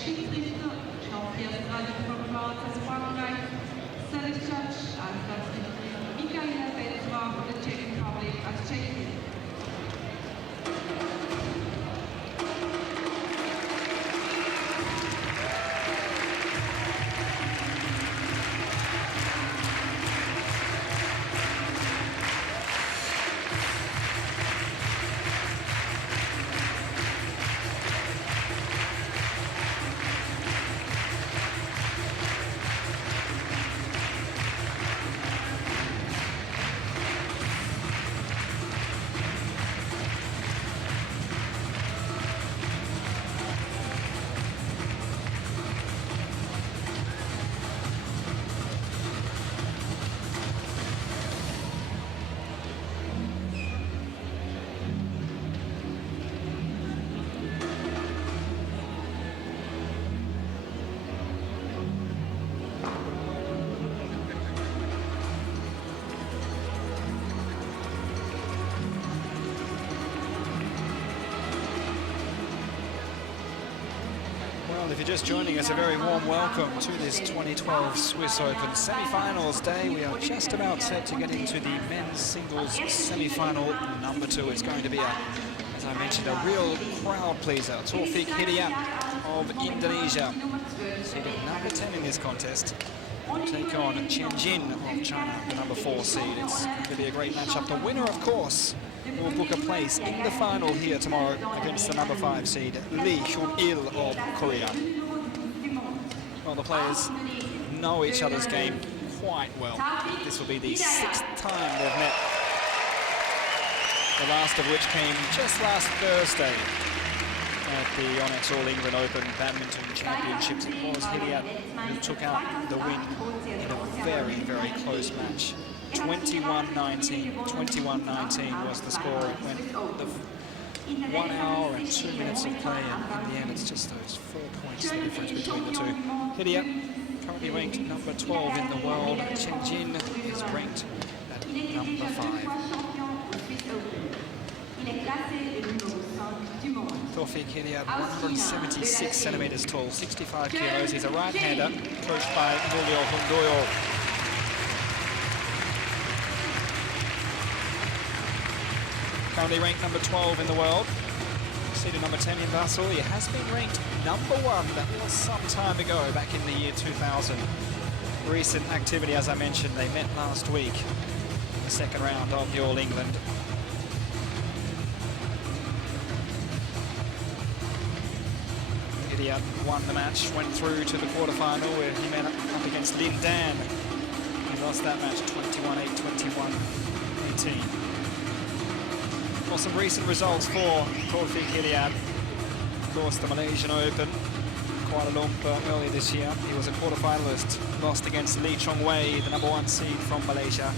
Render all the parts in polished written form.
Schiedsrichter, Jean-Pierre Stradic from France as one right, service judge as Badminton, Michaela Petrova from the Czech Republic as Chen Jin. If you're just joining us, a very warm welcome to this 2012 Swiss Open semi-finals day. We are just about set to get into the men's singles semi-final number 2. It's going to be, as I mentioned, a real crowd pleaser. Taufik Hidayat of Indonesia, seeded number 10 in this contest, will take on Chen Jin of China, the number 4 seed. It's going to be a great matchup. The winner, of course, will book a place in the final here tomorrow against the number 5 seed, Lee Hyun-il of Korea. Well, the players know each other's game quite well. This will be the 6th time they've met, the last of which came just last Thursday at the Onyx All England Open Badminton Championships. It was Hidayat who took out the win in a very, very close match. 21-19. 21-19 was the score. It went the 1 hour and 2 minutes of play, and in the end it's just those 4 points the difference between the two. Hidayat currently ranked number 12 in the world. Chen Jin is ranked at number 5. Taufik Hidayat, 176 centimeters tall, 65 kilos. He's a right-hander, coached by Julio Hondoyo. Currently ranked number 12 in the world. Seeded number 10 in Basel. He has been ranked number 1. That was some time ago, back in the year 2000. Recent activity, as I mentioned, they met last week in the second round of the All England. Hidayat won the match, went through to the quarterfinal where he met up against Lin Dan. He lost that match 21-8, 21-18. Well, some recent results for Taufik Hidayat. Of course, the Malaysian Open, Kuala Lumpur earlier this year. He was a quarterfinalist, lost against Lee Chong-wei, the number 1 seed from Malaysia.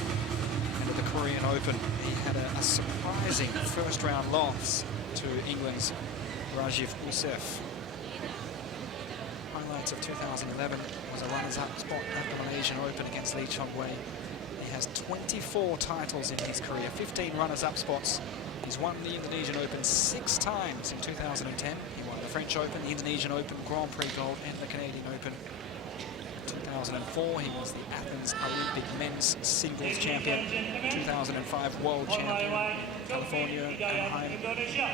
And at the Korean Open, he had a surprising first-round loss to England's Rajiv Youssef. Highlights of 2011 was a runners-up spot at the Malaysian Open against Lee Chong-wei. He has 24 titles in his career, 15 runners-up spots. He's won the Indonesian Open 6 times in 2010. He won the French Open, the Indonesian Open, Grand Prix Gold, and the Canadian Open. In 2004, he was the Athens Olympic men's singles champion, 2005 world champion, California, Anaheim,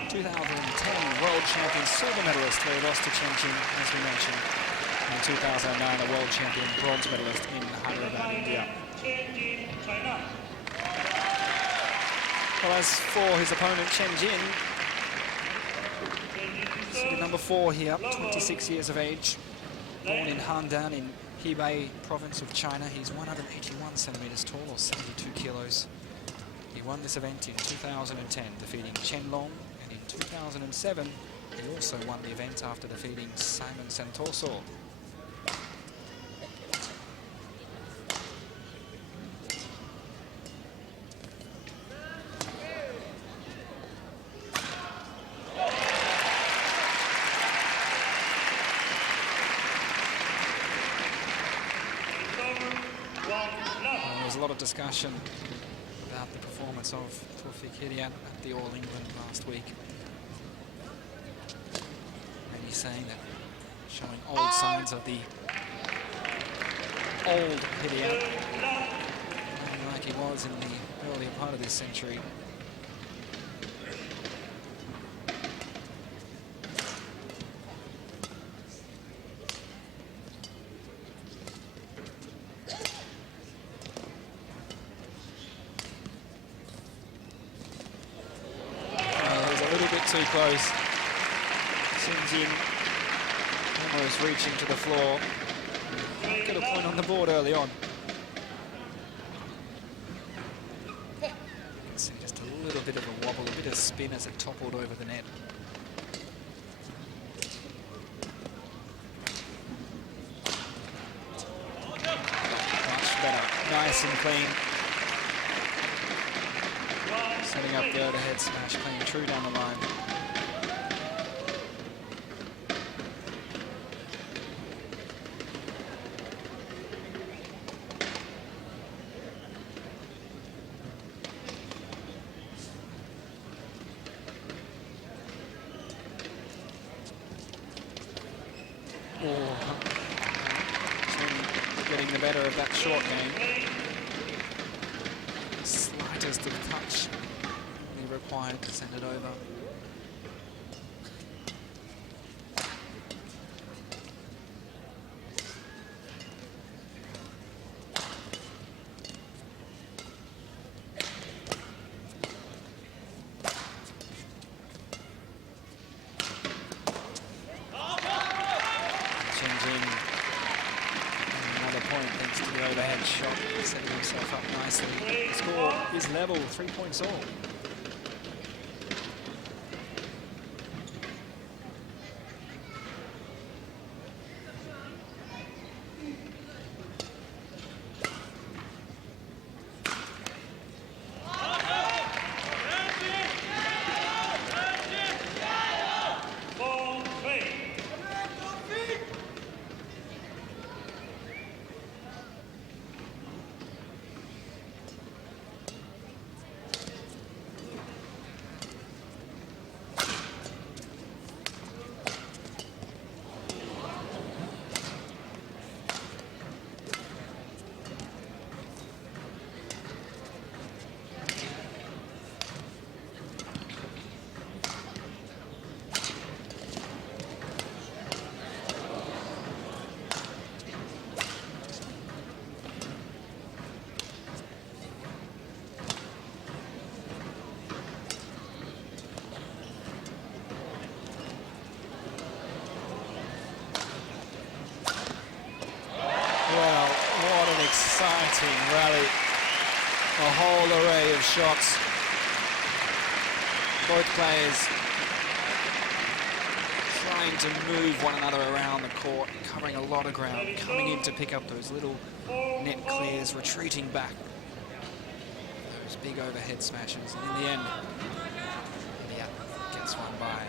2010 world champion, silver medalist, where he lost to Chen Jin, as we mentioned. In 2009, a world champion, bronze medalist in Hyderabad, India. Well, as for his opponent, Chen Jin, number 4 here, 26 years of age, born in Handan in Hebei province of China. He's 181 centimeters tall, or 72 kilos. He won this event in 2010, defeating Chen Long, and in 2007, he also won the event after defeating Simon Santoso. There was a lot of discussion about the performance of Taufik Hidayat at the All England last week. And he's saying that showing old signs of the old Hidayat, like he was in the earlier part of this century. Too close. Chen Jin almost reaching to the floor. Got a point on the board early on. See just a little bit of a wobble, a bit of spin as it toppled over the net. Much better, nice and clean. Setting up the overhead smash, playing true down the line. Getting the better of that short game. The slightest of touch required to send it over. Chen Jin, another point thanks to the overhead shot, setting himself up nicely. The score is level, 3 points all. Exciting rally, a whole array of shots. Both players trying to move one another around the court, covering a lot of ground, coming in to pick up those little net clears, retreating back. Those big overhead smashes, and in the end, Hidayat gets one by.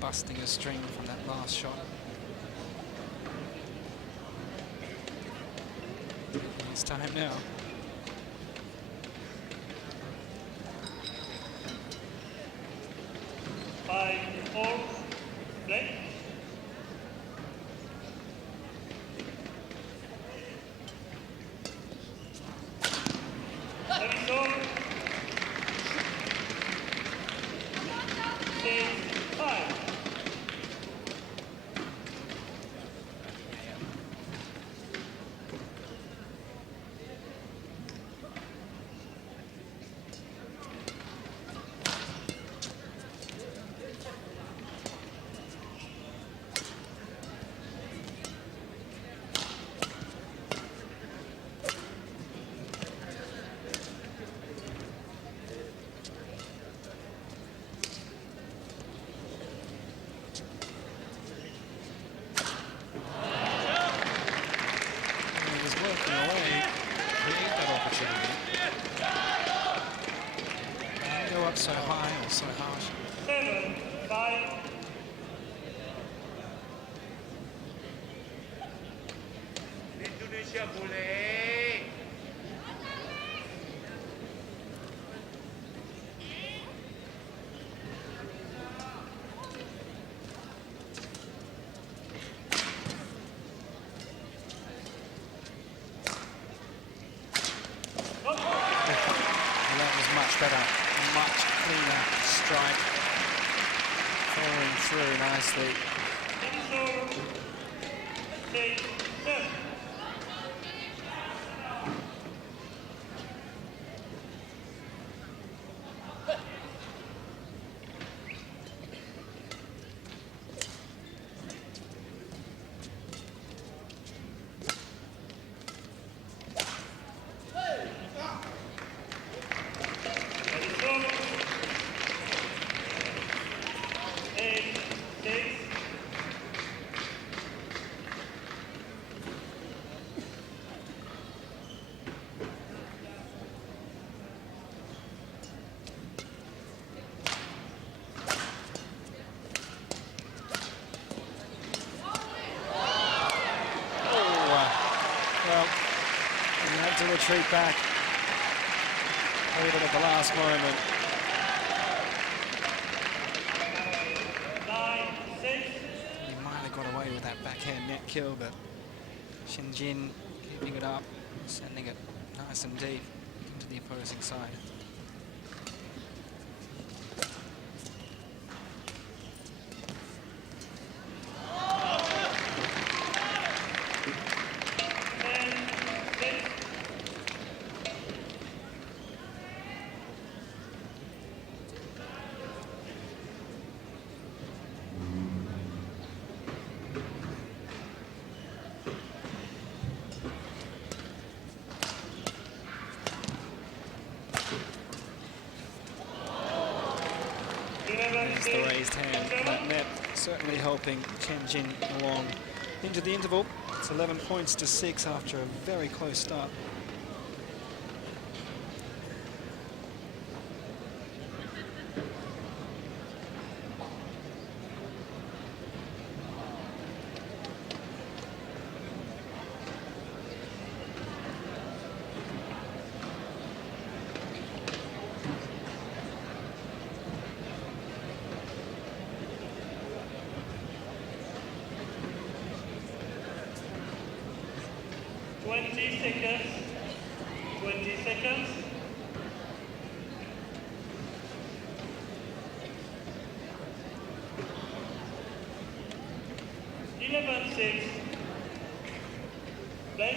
Busting a string from that last shot. It's time now. Play. up so high or so harsh. 7-5. Indonesia boleh. That was much better, much cleaner strike. Following through nicely. To retreat back even at the last moment. 9-6. He might have got away with that backhand net kill, but Chen Jin keeping it up, sending it nice and deep into the opposing side. There's the raised hand. That net certainly helping Chen Jin along into the interval. It's 11 points to 6 after a very close start. Seconds. 20 seconds. (11-6). Play.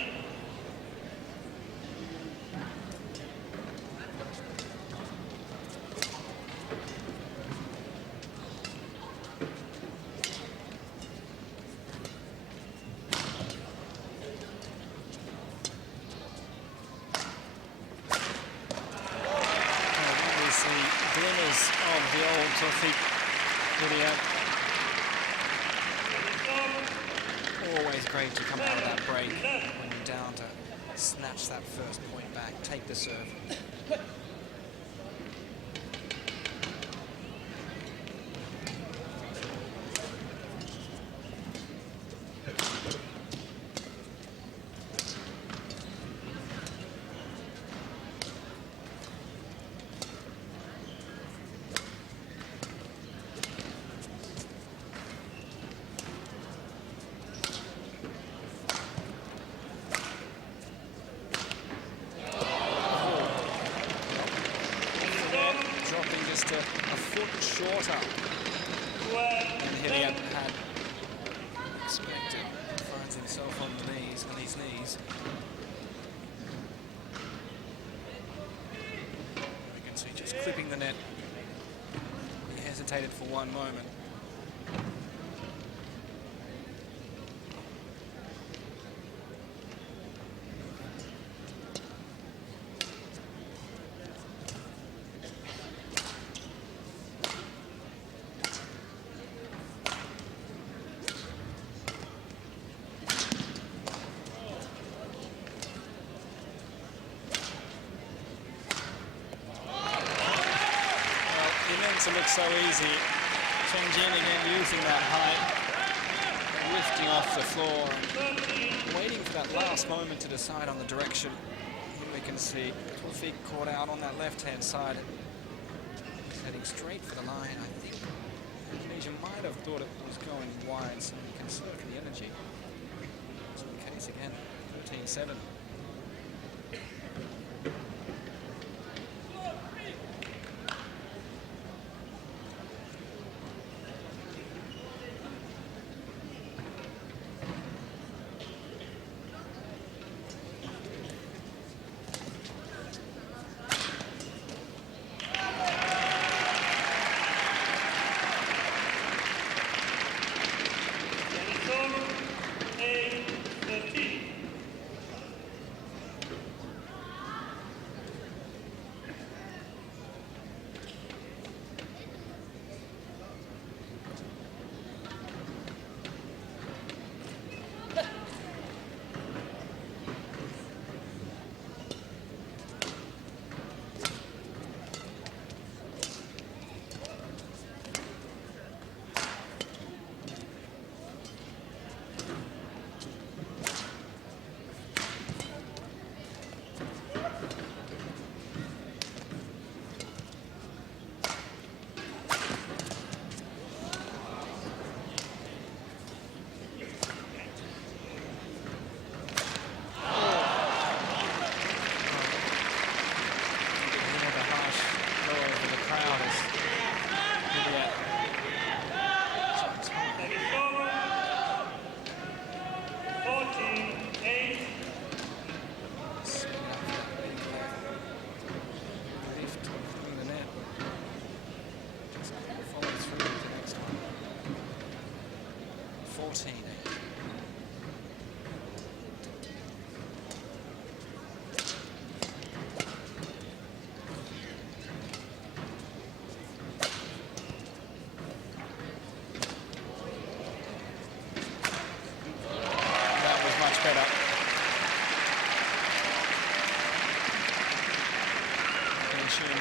Of the old Taufik Hidayat. Always great to come out of that break when you're down to snatch that first point back, take the serve. Just a foot shorter than Hidayat had expected. Finds himself on his knees. We can see just clipping the net. He hesitated for one moment. to look so easy. Chen Jin again using that height, lifting off the floor, and waiting for that last moment to decide on the direction. Here we can see Taufik caught out on that left-hand side. He's heading straight for the line. I think Indonesia might have thought it was going wide, so he conserved the energy. That's the case again, 13-7.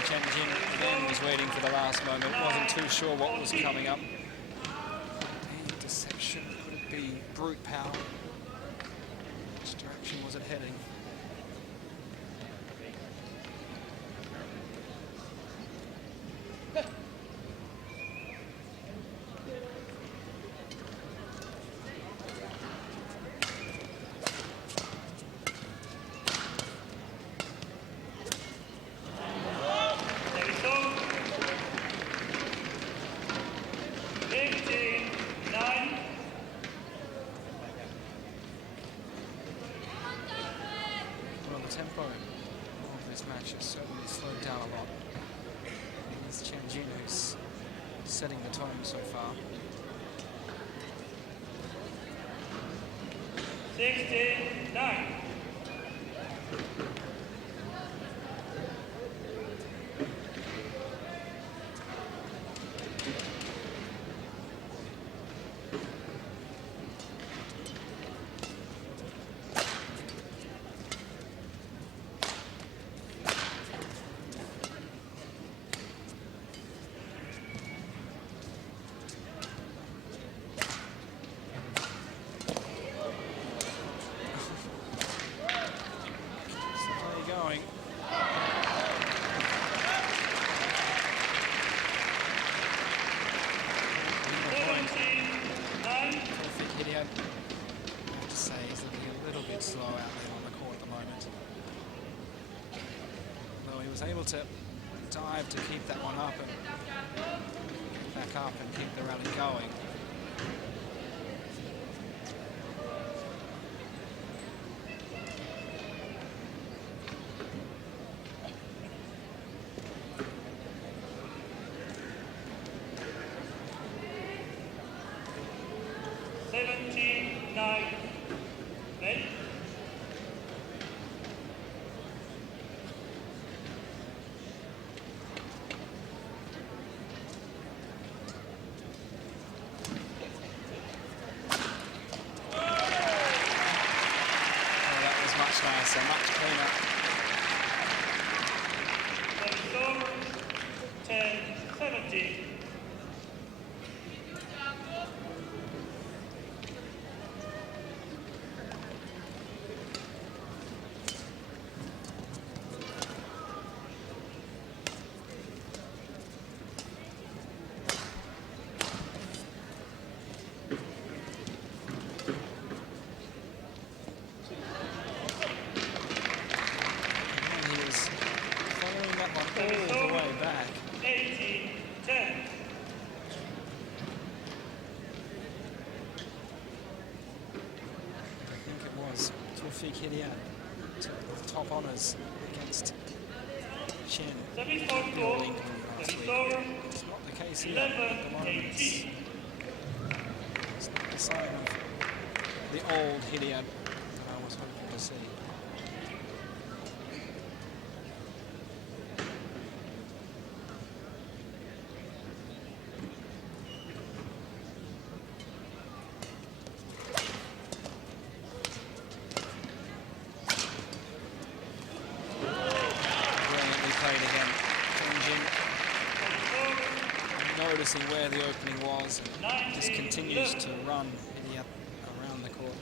Chen Jin again was waiting for the last moment, wasn't too sure what was coming up. Any deception, could it be brute power? Which direction was it heading? Tempo of this match has certainly slowed down a lot. It's Chen Jin who's setting the tone so far. 16-9. Taufik Hidayat, I have to say, is looking a little bit slow out there on the court at the moment. Though he was able to dive to keep that one up and get back up and keep the rally going. Taufik Hidayat took the top honours against Chen Jin Semi-final last score, week. It's not the case here at the moment. It's not the sign of the old Hidayat that I was hoping to see. Noticing where the opening was and just continues to run around the court.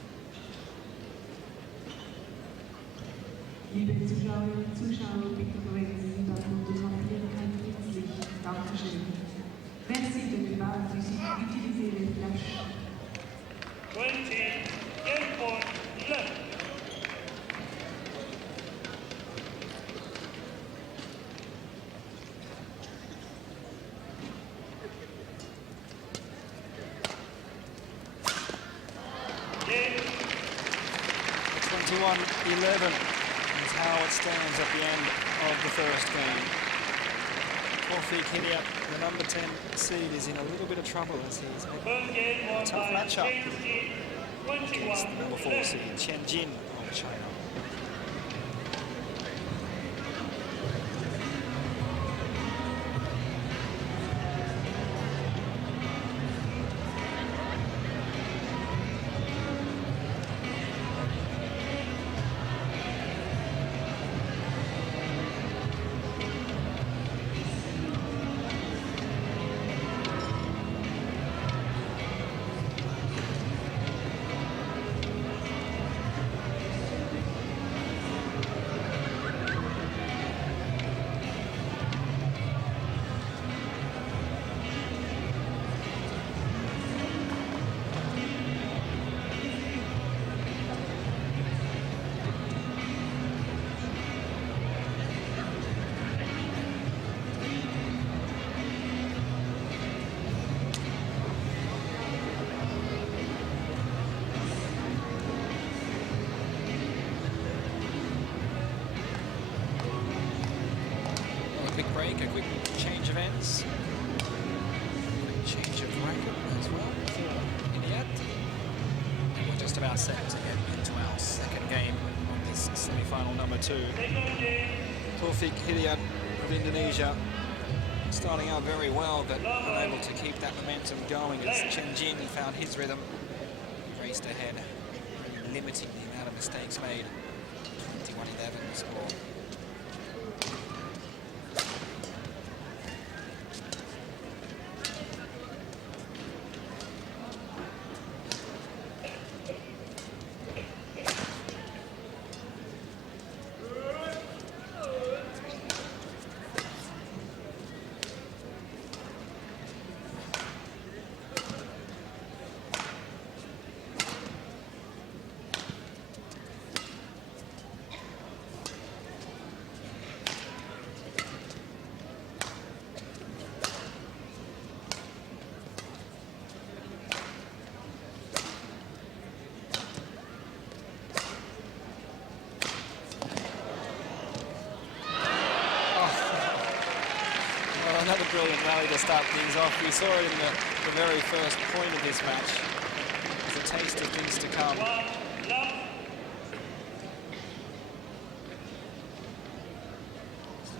Liebe Zuschauerinnen und Zuschauer, bitte verwenden Sie das Fotografieren kein Blitzlicht. Dankeschön. Merci de ne pas utiliser les flashs. 20, game point, left. Game 21-11 is how it stands at the end of the first game. Taufik Hidayat, the number 10 seed, is in a little bit of trouble as he's had first game a won tough by matchup Chen Jin, against the number 4 21-11. seed, Chen Jin of China. Quick break, a quick change of ends. Quick change of racket as well for Hidayat. And we're just about set to get into our second game of this semi-final number 2. Second game, Taufik Hidayat of Indonesia starting out very well, but unable to keep that momentum going as Chen Jin found his rhythm. Raced ahead, really limiting the amount of mistakes made. 21-11 score. Another brilliant rally to start things off. We saw it in the very first point of this match. It's a taste of things to come. one love.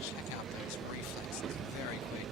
Check out those reflexes, very quick.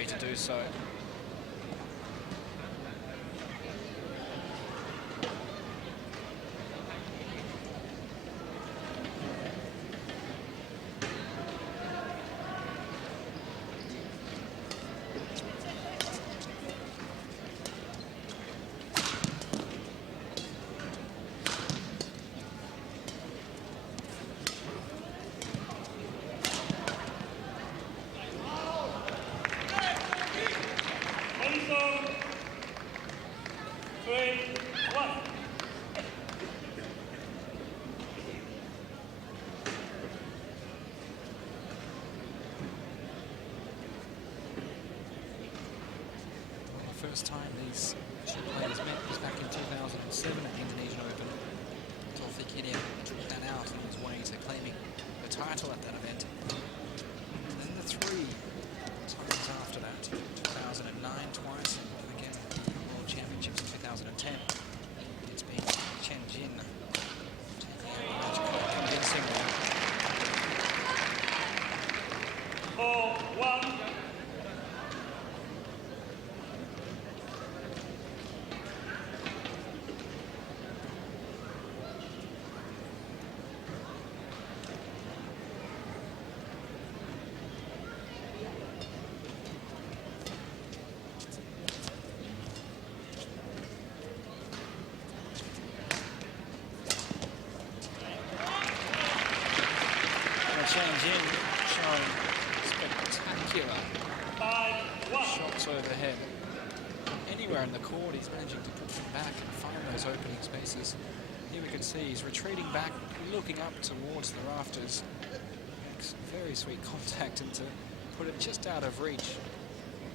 way to do so. First time these two players met was back in 2007 at the Indonesian Open. Taufik Hidayat took that out on his way to claiming the title at that event. And then the three times after that, 2009 twice, and again the World Championships in 2010. It's been Chen Jin taking out the match quite convincingly. 4-1. Chen Jin showing spectacular 5-1. shots overhead. Anywhere in the court, he's managing to put them back and find those opening spaces. Here we can see he's retreating back, looking up towards the rafters. Makes very sweet contact, and to put it just out of reach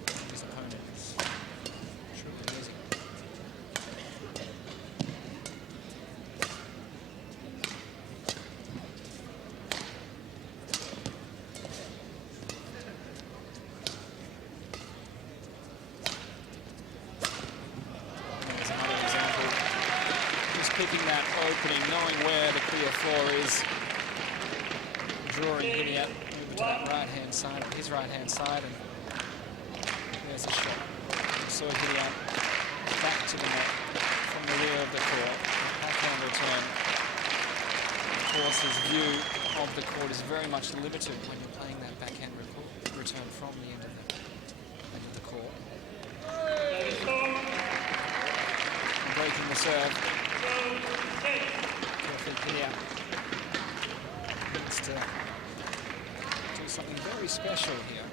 of his opponent is truly amazing. Picking that opening, knowing where the clear floor is, drawing Hidayat over to that right-hand side, his right-hand side, and there's a shot. So Hidayat back to the net from the rear of the court, backhand return. Of course, his view of the court is very much limited when you're playing that backhand return from the end of the court. And breaking the serve. Taufik Hidayat needs to do something very special here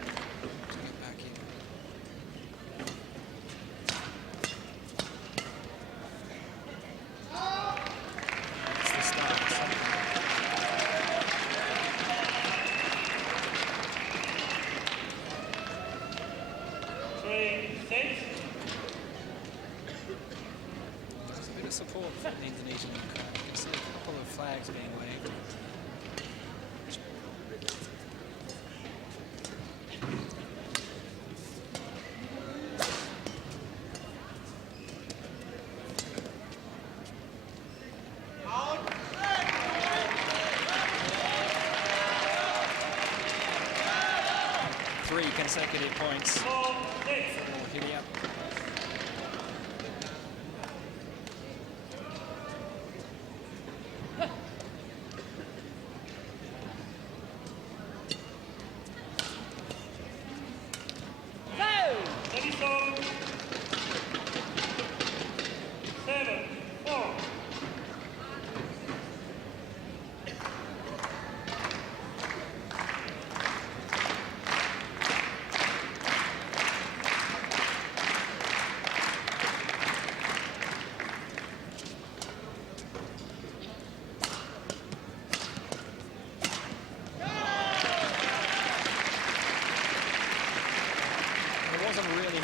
to get back in. It's the start of something. There's a bit of support from the Indonesian crowd. You can see a couple of flags being waved. Three consecutive points for Hidayat.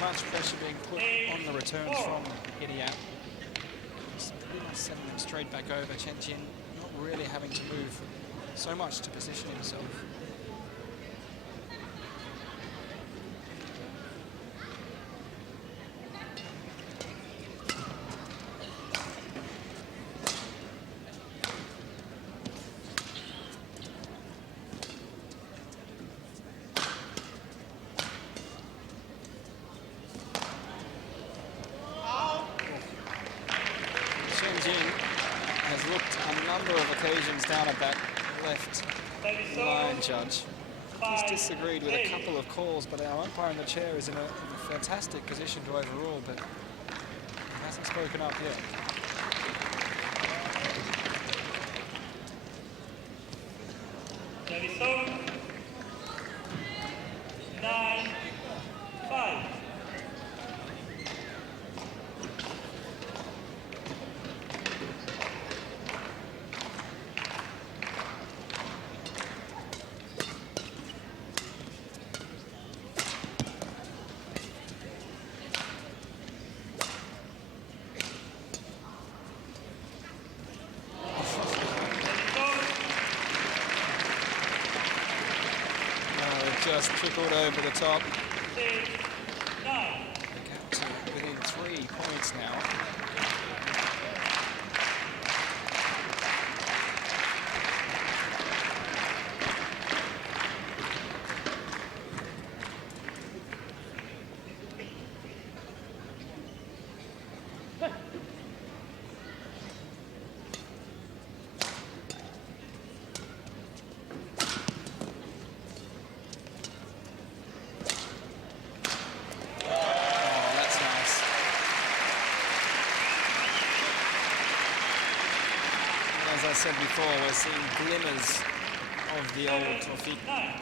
Much pressure being put on the returns from Hidayat. Just pretty much sending them straight back over. Chen Jin not really having to move so much to position himself. number of occasions down at that left line judge. He's disagreed with a couple of calls, but our umpire in the chair is in a fantastic position to overrule, but he hasn't spoken up yet. Service 9-5. Just trickled over the top. 6-9. The gap to within 3 points now. As I said before, we're seeing glimmers of the old Taufik. 9.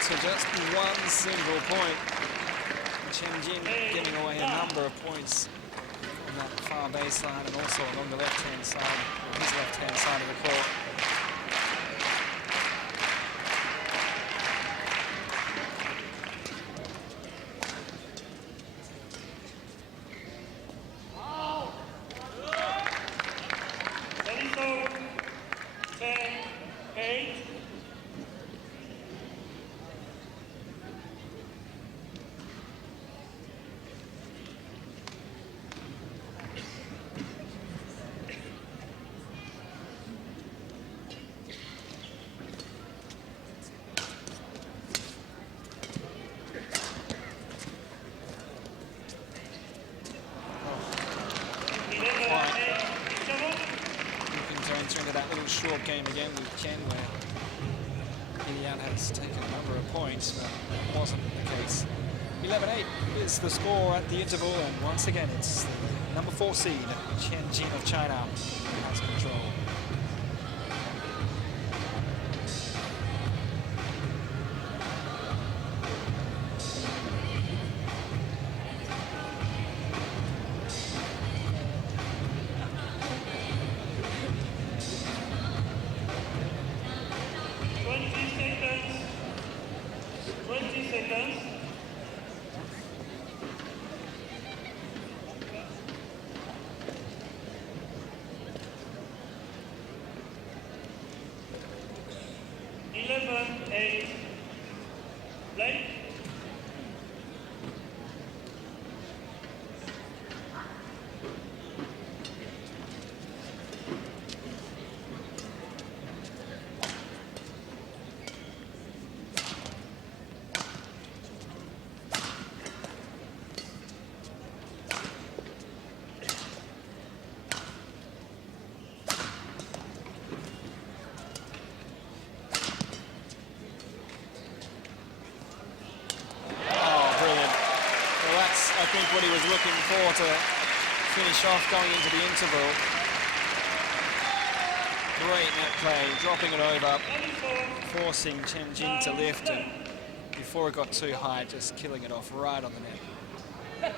To just one single point. Chen Jin giving away a number of points on that far baseline and also along the left-hand side, or his left-hand side of the court. Service 10-8. 11-8. Into that little short game again with Chen, where Hidayat has taken a number of points, but that wasn't the case. 11-8 is the score at the interval, and once again it's the number 4 seed, Chen Jin of China, who has control. Play. I think what he was looking for to finish off going into the interval. Great net play, dropping it over, forcing Chen Jin to lift, and before it got too high, just killing it off right on the net.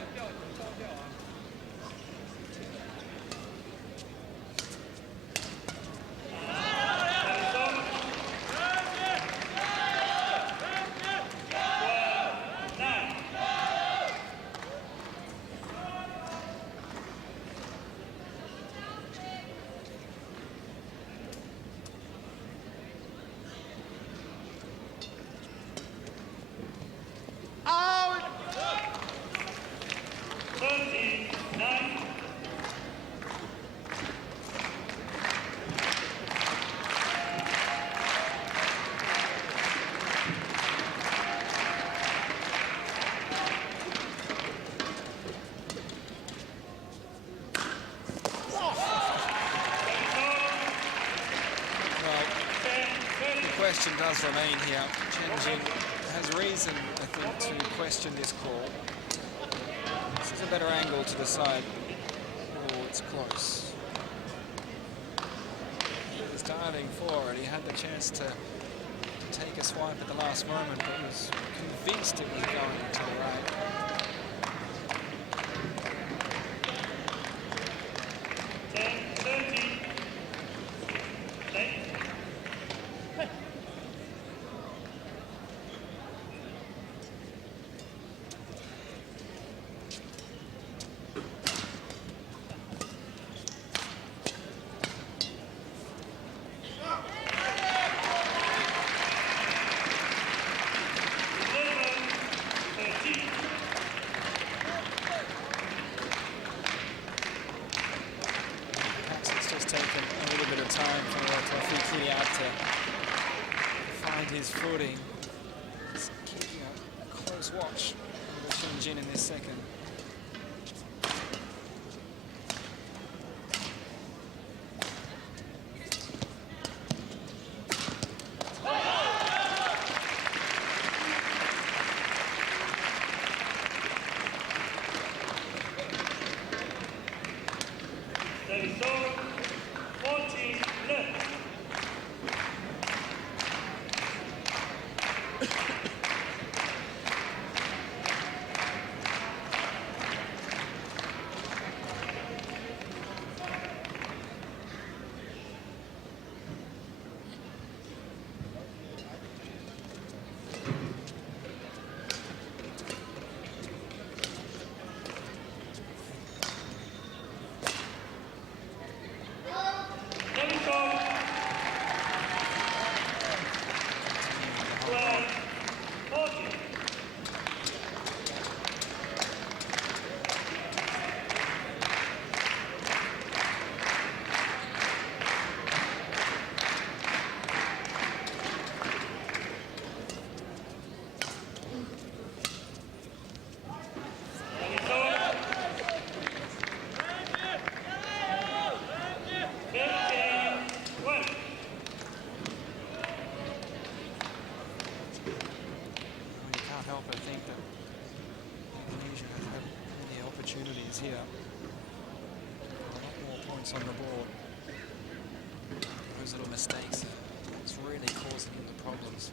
question does remain here. Chen Jin has reason, I think, to question this call. This is a better angle to decide. Oh, it's close. He was diving forward. He had the chance to take a swipe at the last moment, but was convinced it was going to the right. Taufik Hidayat to find his footing. He's keeping a close watch over Chen Jin in this second. Here. A lot more points on the board. Those little mistakes, it's really causing him the problems.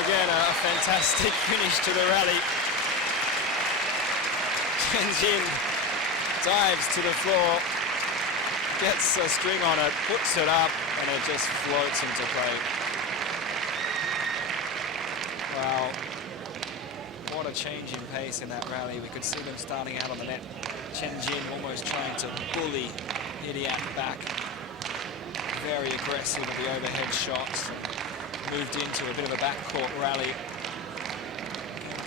Again, a fantastic finish to the rally. Chen Jin dives to the floor, gets a string on it, puts it up, and it just floats into play. Wow, what a change in pace in that rally. We could see them starting out on the net. Chen Jin almost trying to bully Hidayat back. Very aggressive with the overhead shots. Moved into a bit of a backcourt rally,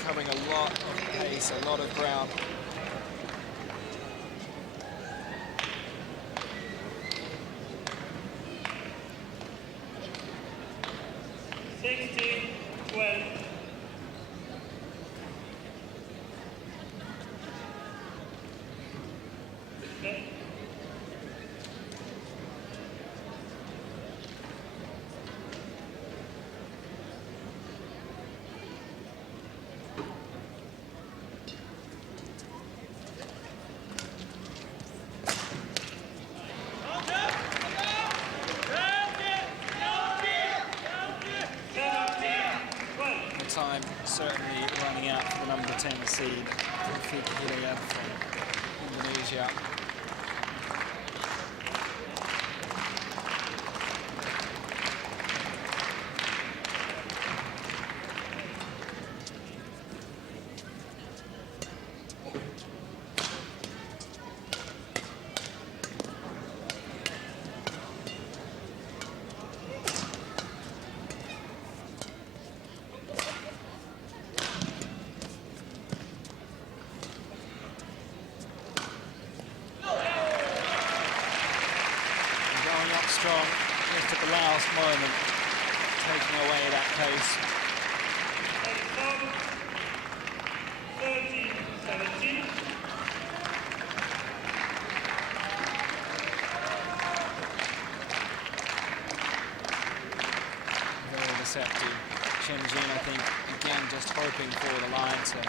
covering a lot of pace, a lot of ground. Time certainly running out for the number 10 seed, Taufik Hidayat from Indonesia. strong, just at the last moment, taking away that pace. 13-17. Very deceptive. Chen Jin, I think, again, just hoping for the line to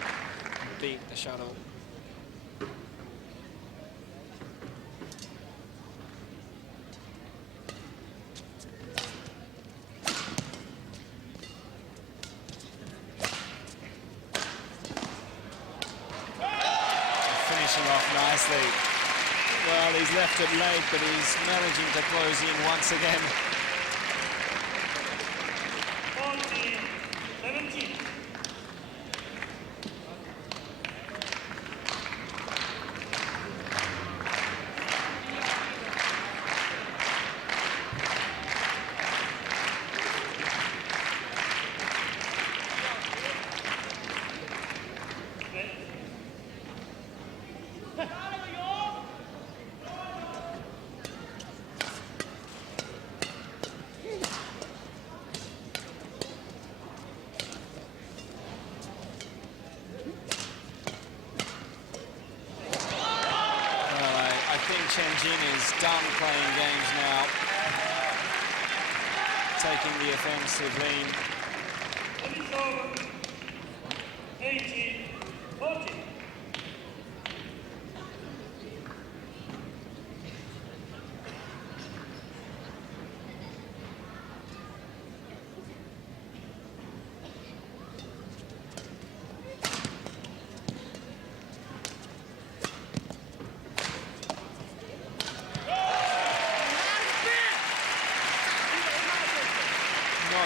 beat the shuttle. Finishing off nicely. Well, he's left it late, but he's managing to close in once again. 14-17. Chen Jin is done playing games now, taking the offensive lead. It is over. 18-14.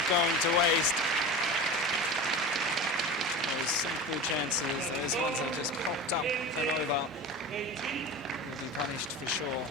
Going to waste those simple chances. Those ones that just popped up and over. 18. Will be punished for sure.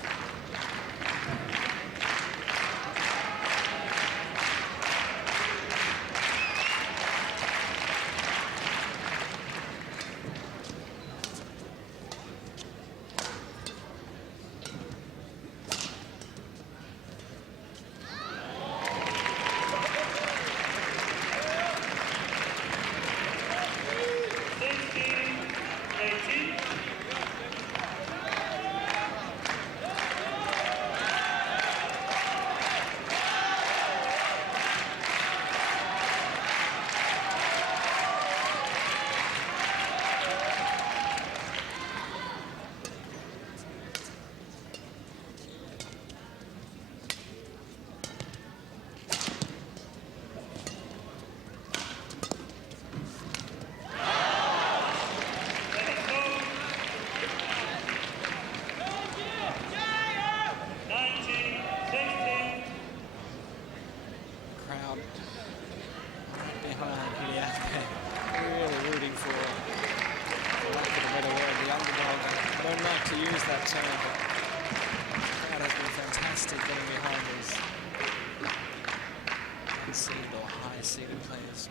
Behind Hidayat, really rooting for, lack of a better word, the underdog. I don't like to use that term, but the crowd has been fantastic getting behind these seeded or high seeded players.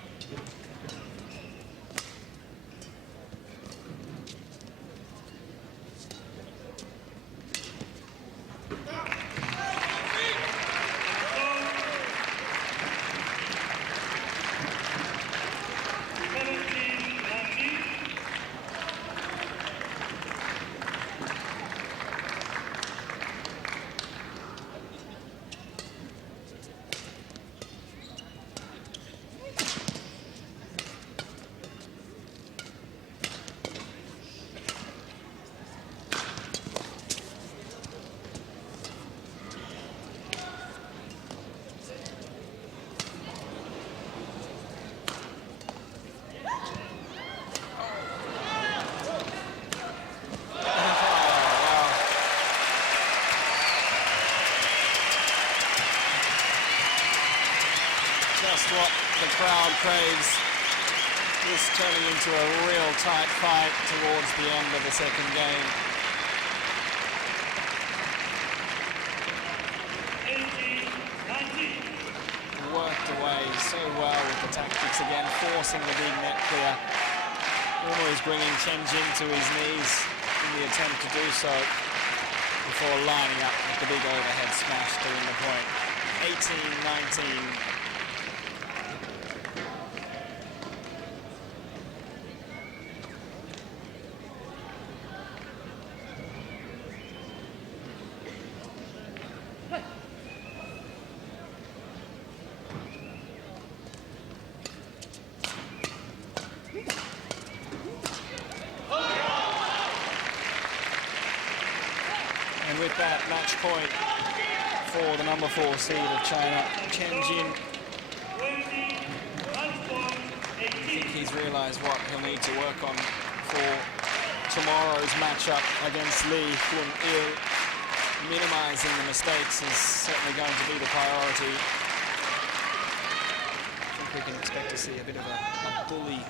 Just what the crowd craves. This turning into a real tight fight towards the end of the second game. 18-19. Worked away so well with the tactics again, forcing the big net clear. Almost bringing Chen Jin to his knees in the attempt to do so. before lining up with the big overhead smash to win the point. 18-19. And with that match point for the number 4 seed of China, Chen Jin, I think he's realized what he'll need to work on for tomorrow's matchup against Li Kun-il. Minimizing the mistakes is certainly going to be the priority. I think we can expect to see a bit of a bully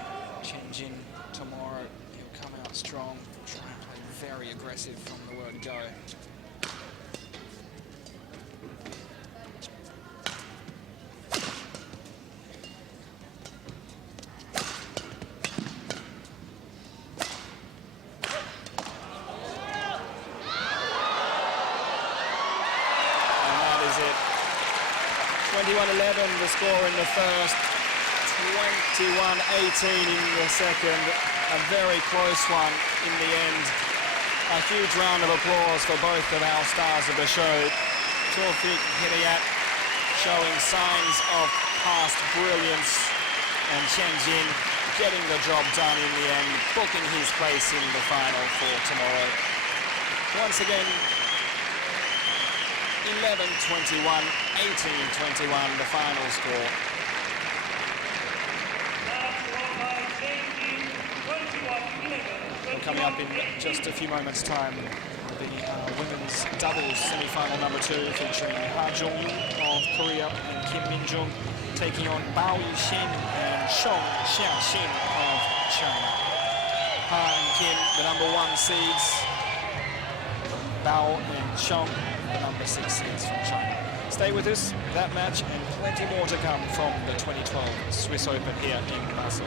Chen Jin tomorrow. He'll come out strong, try and play very aggressive from the word go. And that is it. 21-11 the score in the first, 21-18 in the second. A very close one in the end. A huge round of applause for both of our stars of the show. Taufik Hidayat showing signs of past brilliance, and Chen Jin getting the job done in the end, booking his place in the final for tomorrow. Once again, 11-21, 18-21, the final score. Coming up in just a few moments' time, the women's doubles semi-final number 2, featuring Ha Jong-yoon of Korea and Kim Min-jung taking on Bao Yixin and Shong Xiaxin of China. Ha and Kim, the number 1 seeds. Bao and Shong, the number 6 seeds from China. Stay with us, that match and plenty more to come from the 2012 Swiss Open here in Basel.